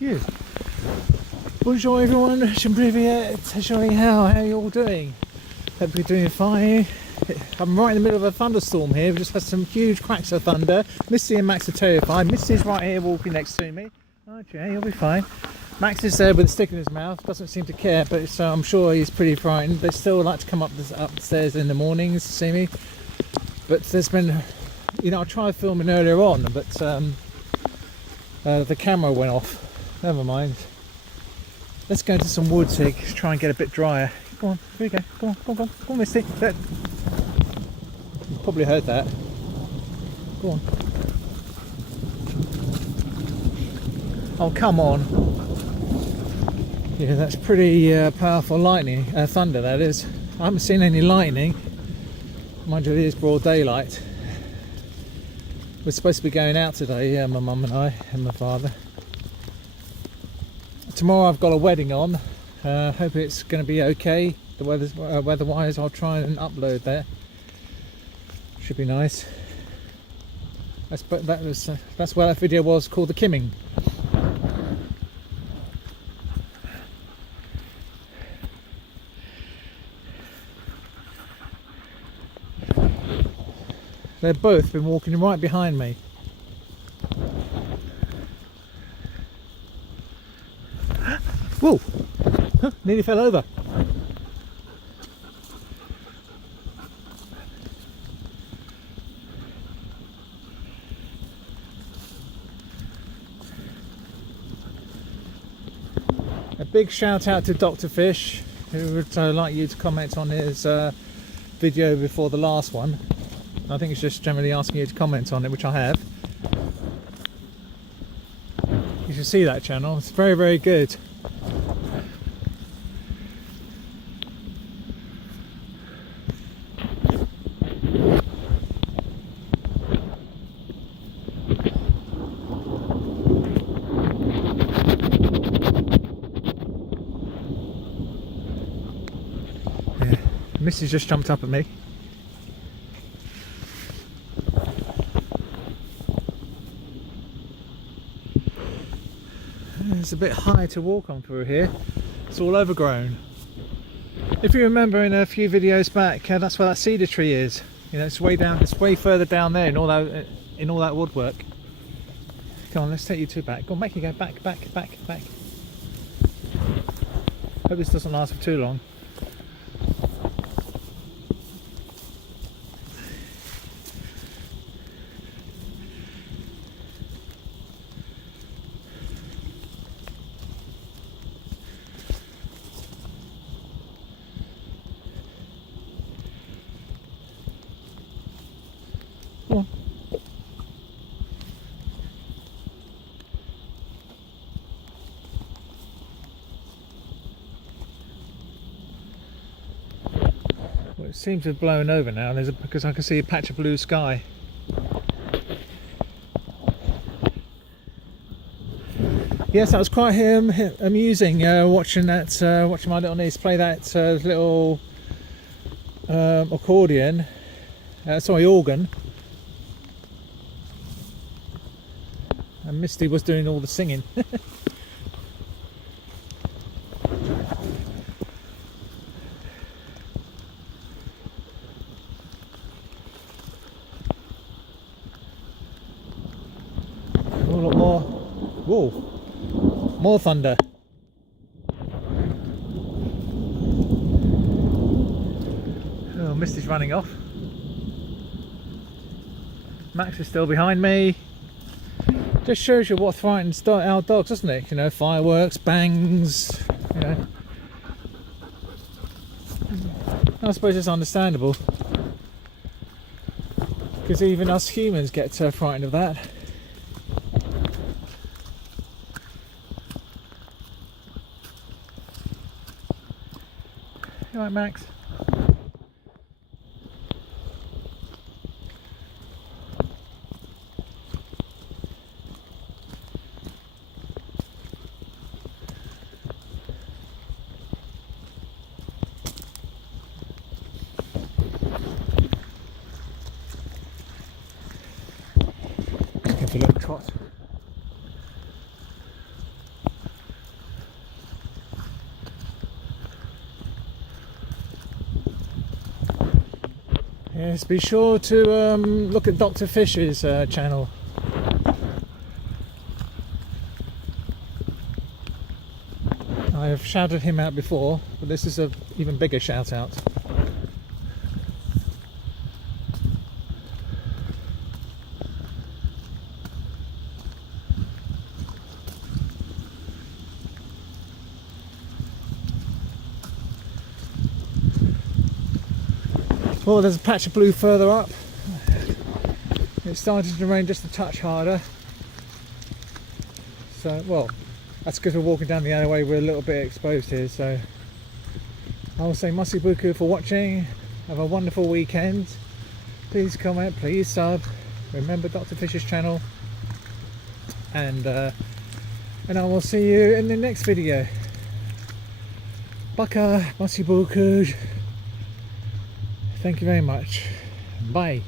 Phew. Bonjour everyone, how are you all doing? Hope you're doing fine. I'm right in the middle of a thunderstorm here. We've just had some huge cracks of thunder. Misty and Max are terrified. Misty's right here walking next to me. Oh Jay, you'll be fine. Max is there with a stick in his mouth, doesn't seem to care, but I'm sure he's pretty frightened. They still like to come upstairs in the mornings to see me. But there's been, I tried filming earlier on, but the camera went off. Never mind. Let's go into some woods here, try and get a bit drier. Go on, here we go. Go on, Misty. There. You've probably heard that. Go on. Oh, come on. Yeah, that's pretty powerful lightning, thunder that is. I haven't seen any lightning. Mind you, it is broad daylight. We're supposed to be going out today, my mum and I and my father. Tomorrow I've got a wedding on. Hope it's going to be okay. The weather-wise, I'll try and upload that. Should be nice. That's where that video was, called the Kimming. They've both been walking right behind me. Whoa! Huh, nearly fell over. A big shout out to Dr. Fish, who would like you to comment on his video before the last one. I think it's just generally asking you to comment on it, which I have. You should see that channel, it's very, very good. Yeah. Misty's just jumped up at me. It's a bit high to walk on through here. It's all overgrown. If you remember in a few videos back, that's where that cedar tree is. It's way down. It's way further down there in all that woodwork. Come on, let's take you two back. Go on, make you go back. Hope this doesn't last for too long. Come on. Well, it seems to have blown over now, because I can see a patch of blue sky. Yes, that was quite amusing watching my little niece play that little organ. And Misty was doing all the singing. A lot more. Whoa! More thunder. Oh, Misty's running off. Max is still behind me. Just shows you what frightens our dogs, doesn't it? Fireworks, bangs, I suppose it's understandable, because even us humans get frightened of that. You alright, Max? Give a little trot. Yes, be sure to look at Dr. Fish's channel. I have shouted him out before, but this is an even bigger shout out. Well, there's a patch of blue further up. It's starting to rain just a touch harder. So, well, that's because we're walking down the alleyway, we're a little bit exposed here. So I will say Masi Buku for watching. Have a wonderful weekend. Please comment, please sub. Remember Dr. Fish's channel. And I will see you in the next video. Baka, Masi Buku. Thank you very much. Bye.